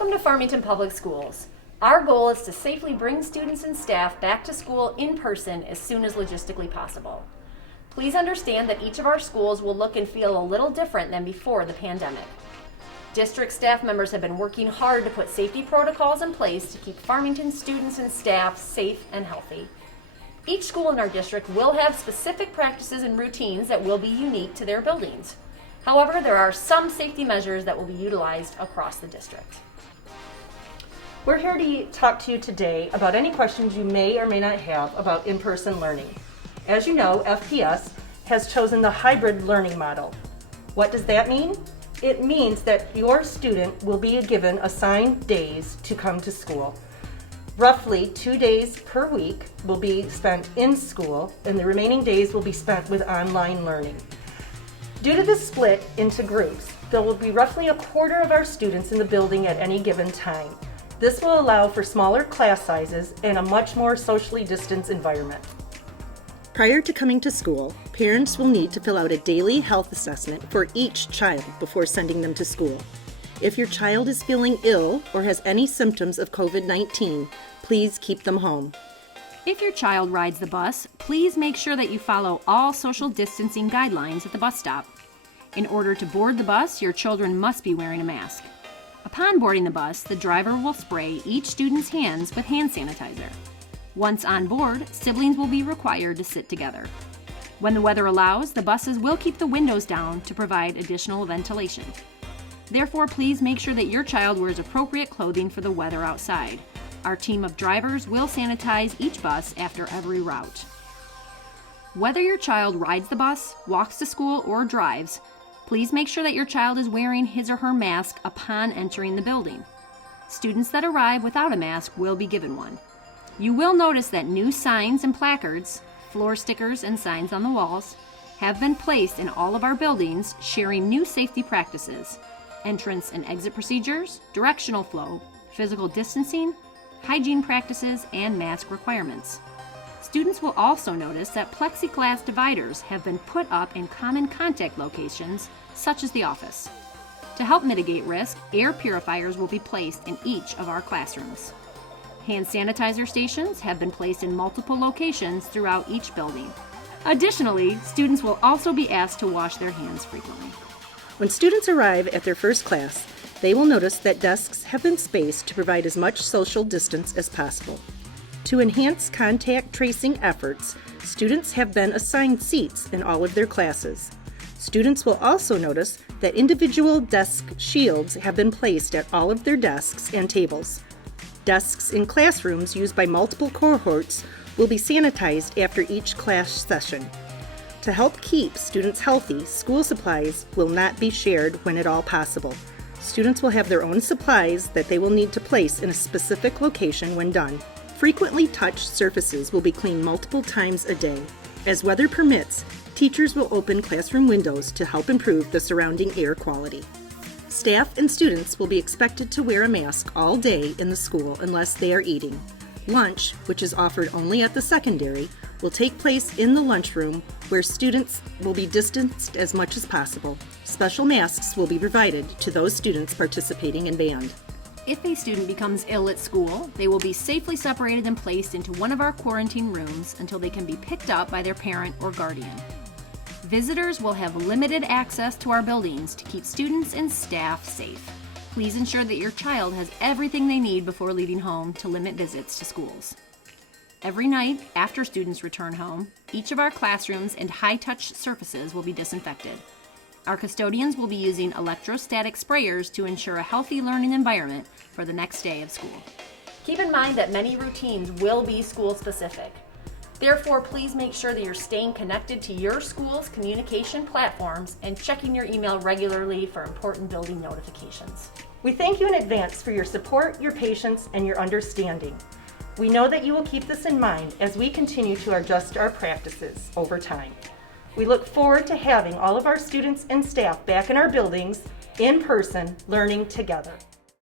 Welcome to Farmington Public Schools. Our goal is to safely bring students and staff back to school in person as soon as logistically possible. Please understand that each of our schools will look and feel a little different than before the pandemic. District staff members have been working hard to put safety protocols in place to keep Farmington students and staff safe and healthy. Each school in our district will have specific practices and routines that will be unique to their buildings. However, there are some safety measures that will be utilized across the district. We're here to talk to you today about any questions you may or may not have about in-person learning. As you know, FPS has chosen the hybrid learning model. What does that mean? It means that your student will be given assigned days to come to school. Roughly 2 days per week will be spent in school, and the remaining days will be spent with online learning. Due to the split into groups, there will be roughly a quarter of our students in the building at any given time. This will allow for smaller class sizes and a much more socially distanced environment. Prior to coming to school, parents will need to fill out a daily health assessment for each child before sending them to school. If your child is feeling ill or has any symptoms of COVID-19, please keep them home. If your child rides the bus, please make sure that you follow all social distancing guidelines at the bus stop. In order to board the bus, your children must be wearing a mask. Upon boarding the bus, the driver will spray each student's hands with hand sanitizer. Once on board, siblings will be required to sit together. When the weather allows, the buses will keep the windows down to provide additional ventilation. Therefore, please make sure that your child wears appropriate clothing for the weather outside. Our team of drivers will sanitize each bus after every route. Whether your child rides the bus, walks to school, or drives, please make sure that your child is wearing his or her mask upon entering the building. Students that arrive without a mask will be given one. You will notice that new signs and placards, floor stickers and signs on the walls, have been placed in all of our buildings sharing new safety practices, entrance and exit procedures, directional flow, physical distancing, hygiene practices, and mask requirements. Students will also notice that plexiglass dividers have been put up in common contact locations, such as the office. To help mitigate risk, air purifiers will be placed in each of our classrooms. Hand sanitizer stations have been placed in multiple locations throughout each building. Additionally, students will also be asked to wash their hands frequently. When students arrive at their first class, they will notice that desks have been spaced to provide as much social distance as possible. To enhance contact tracing efforts, students have been assigned seats in all of their classes. Students will also notice that individual desk shields have been placed at all of their desks and tables. Desks in classrooms used by multiple cohorts will be sanitized after each class session. To help keep students healthy, school supplies will not be shared when at all possible. Students will have their own supplies that they will need to place in a specific location when done. Frequently touched surfaces will be cleaned multiple times a day. As weather permits, teachers will open classroom windows to help improve the surrounding air quality. Staff and students will be expected to wear a mask all day in the school unless they are eating. Lunch, which is offered only at the secondary, will take place in the lunchroom where students will be distanced as much as possible. Special masks will be provided to those students participating in band. If a student becomes ill at school, they will be safely separated and placed into one of our quarantine rooms until they can be picked up by their parent or guardian. Visitors will have limited access to our buildings to keep students and staff safe. Please ensure that your child has everything they need before leaving home to limit visits to schools. Every night after students return home, each of our classrooms and high-touch surfaces will be disinfected. Our custodians will be using electrostatic sprayers to ensure a healthy learning environment for the next day of school. Keep in mind that many routines will be school-specific. Therefore, please make sure that you're staying connected to your school's communication platforms and checking your email regularly for important building notifications. We thank you in advance for your support, your patience, and your understanding. We know that you will keep this in mind as we continue to adjust our practices over time. We look forward to having all of our students and staff back in our buildings, in person, learning together.